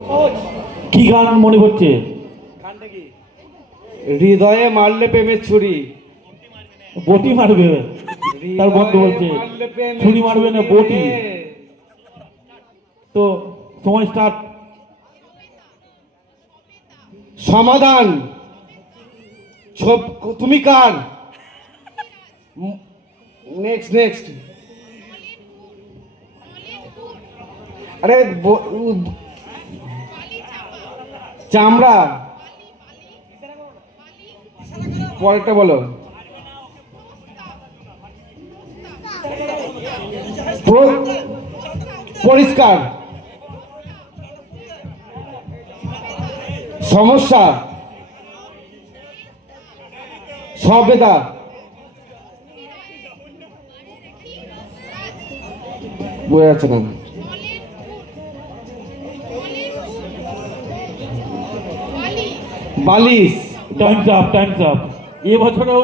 কি গান মনে করছে হৃদয়ে মারলে প্রেমের ছুরি। বটি মারবে। তার বন্ধু বলছে ছুরি মারবে না বটি। তো সময় স্টার্ট সমাধান। তুমি কার? নেক্সট নেক্সট আরে চামড়া। পরেরটা বলো। পরিষ্কার। সমস্যা। সবেদা। বোঝা যাচ্ছে না। বালিশ। Times up Times up এবছরেও